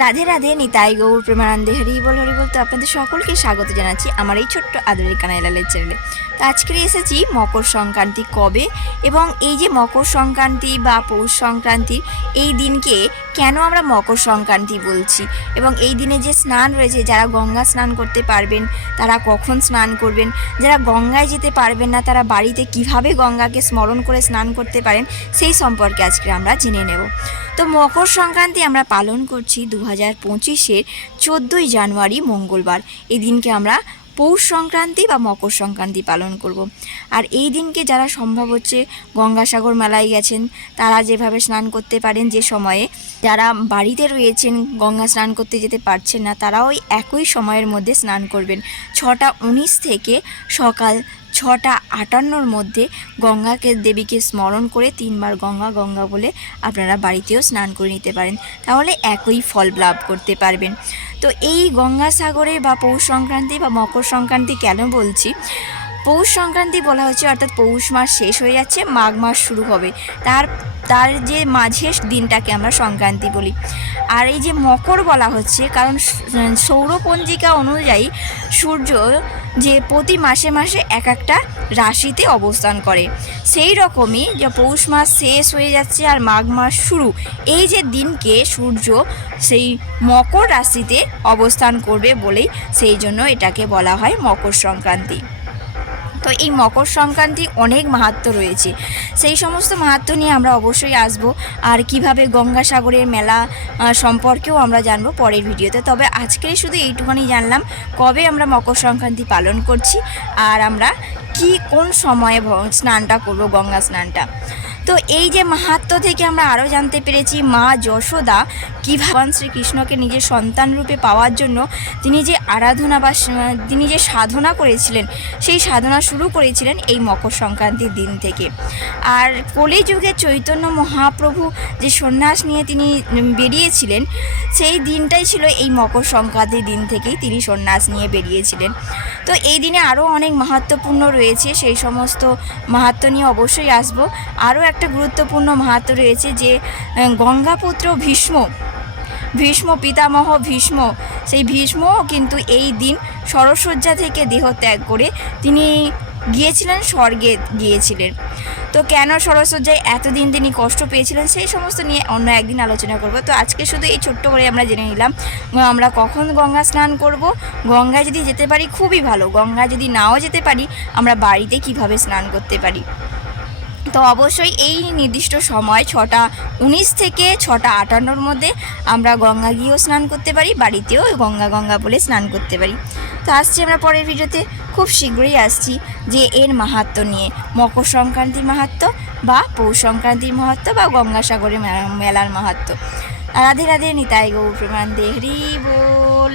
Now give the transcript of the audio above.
রাধে রাধে, নিতাই গৌর প্রেমানন্দে, হরি বল হরি বল। তো আপনাদের সকলকে স্বাগত জানাচ্ছি আমার এই ছোট্ট আদরের কানাইলালের চ্যানেলে। তো আজকে এসেছি মকর সংক্রান্তি কবে এবং এই যে মকর সংক্রান্তি বা পৌষ সংক্রান্তির এই দিনকে কেন আমরা মকর সংক্রান্তি বলছি এবং এই দিনে যে স্নান রয়েছে, যারা গঙ্গা স্নান করতে পারবেন তারা কখন স্নান করবেন, যারা গঙ্গায় যেতে পারবেন না তারা বাড়িতে কিভাবে গঙ্গাকে স্মরণ করে স্নান করতে পারেন, সেই সম্পর্কে আজকে আমরা জেনে নেব। তো মকর সংক্রান্তি আমরা পালন করছি 2025-এর 14ই জানুয়ারি মঙ্গলবার। এই দিনকে আমরা পৌষ সংক্রান্তি বা মকর সংক্রান্তি পালন করব। আর এই দিনকে যারা সম্ভব হচ্ছে গঙ্গাসাগর মেলায় গেছেন তারা যেভাবে স্নান করতে পারেন, যে সময়ে যারা বাড়িতে রয়েছেন গঙ্গা স্নান করতে যেতে পারছেন না তারাও ওই একই সময়ের মধ্যে স্নান করবেন। 6:19 থেকে সকাল 6:58-র মধ্যে গঙ্গাকে দেবীকে স্মরণ করে 3 বার গঙ্গা গঙ্গা বলে আপনারা বাড়িতেও স্নান করে নিতে পারেন, তাহলে একই ফল লাভ করতে পারবেন। তো এই গঙ্গাসাগরে বা পৌষ সংক্রান্তি বা মকর সংক্রান্তি কেন বলছি, পৌষ সংক্রান্তি বলা হচ্ছে অর্থাৎ পৌষ মাস শেষ হয়ে যাচ্ছে, মাঘ মাস শুরু হবে, তার যে মাঝের দিনটাকে আমরা সংক্রান্তি বলি। আর এই যে মকর বলা হচ্ছে কারণ সৌরপঞ্জিকা অনুযায়ী সূর্য যে প্রতি মাসে মাসে এক একটা রাশিতে অবস্থান করে, সেই রকমই যে পৌষ মাস শেষ হয়ে যাচ্ছে আর মাঘ মাস শুরু, এই যে দিনকে সূর্য সেই মকর রাশিতে অবস্থান করবে বলেই সেই জন্য এটাকে বলা হয় মকর সংক্রান্তি। তো এই মকর সংক্রান্তি অনেক মাহাত্ম্য রয়েছে, সেই সমস্ত মাহাত্ম্য নিয়ে আমরা অবশ্যই আসব। আর কিভাবে গঙ্গাসাগরের মেলা সম্পর্কেও আমরা জানবো পরের ভিডিওতে। তবে আজকে শুধু এইটুখানি জানলাম কবে আমরা মকর সংক্রান্তি পালন করছি আর আমরা কোন সময়ে স্নানটা করব, গঙ্গা স্নানটা। তো এই যে মাহাত্ম্য থেকে আমরা আরও জানতে পেরেছি মা যশোদা কীভাবে ভগবান শ্রীকৃষ্ণকে নিজের সন্তান রূপে পাওয়ার জন্য তিনি যে আরাধনা বা তিনি যে সাধনা করেছিলেন, সেই সাধনা শুরু করেছিলেন এই মকর সংক্রান্তির দিন থেকে। আর কলিযুগে চৈতন্য মহাপ্রভু যে সন্ন্যাস নিয়ে তিনি বেরিয়েছিলেন, সেই দিনটাই ছিল এই মকর সংক্রান্তির দিন থেকেই তিনি সন্ন্যাস নিয়ে বেরিয়েছিলেন। তো এই দিনে আরও অনেক মাহাত্ম্যপূর্ণ রয়েছে, সেই সমস্ত মাহাত্ম্য নিয়ে অবশ্যই আসব। আরও একটা গুরুত্বপূর্ণ মাহাত্ম্য রয়েছে যে গঙ্গাপুত্র ভীষ্ম পিতামহ ভীষ্ম, সেই ভীষ্মও কিন্তু এই দিন সরসজ্জা থেকে দেহ ত্যাগ করে তিনি গিয়েছিলেন, স্বর্গে গিয়েছিলেন। তো কেন সরসজ্জায় এতদিন তিনি কষ্ট পেয়েছিলেন সেই সমস্ত নিয়ে অন্য একদিন আলোচনা করব। তো আজকে শুধু এই ছোট্ট করে আমরা জেনে নিলাম আমরা কখন গঙ্গা স্নান করব। গঙ্গায় যদি যেতে পারি খুবই ভালো, গঙ্গায় যদি নাও যেতে পারি আমরা বাড়িতে কিভাবে স্নান করতে পারি। তো অবশ্যই এই নির্দিষ্ট সময় 6:19 থেকে 6:58-র মধ্যে আমরা গঙ্গা গিয়েও স্নান করতে পারি, বাড়িতেও গঙ্গা গঙ্গা বলে স্নান করতে পারি। তো আসছি আমরা পরের ভিডিওতে, খুব শীঘ্রই আসছি যে এর মাহাত্ম্য নিয়ে, মকর সংক্রান্তির মাহাত্ম্য বা পৌষ সংক্রান্তির মাহাত্ম্য বা গঙ্গাসাগরের মেলার মাহাত্ম্য। রাধে রাধে, নিতাই গৌর প্রেমানন্দে, হরি বল।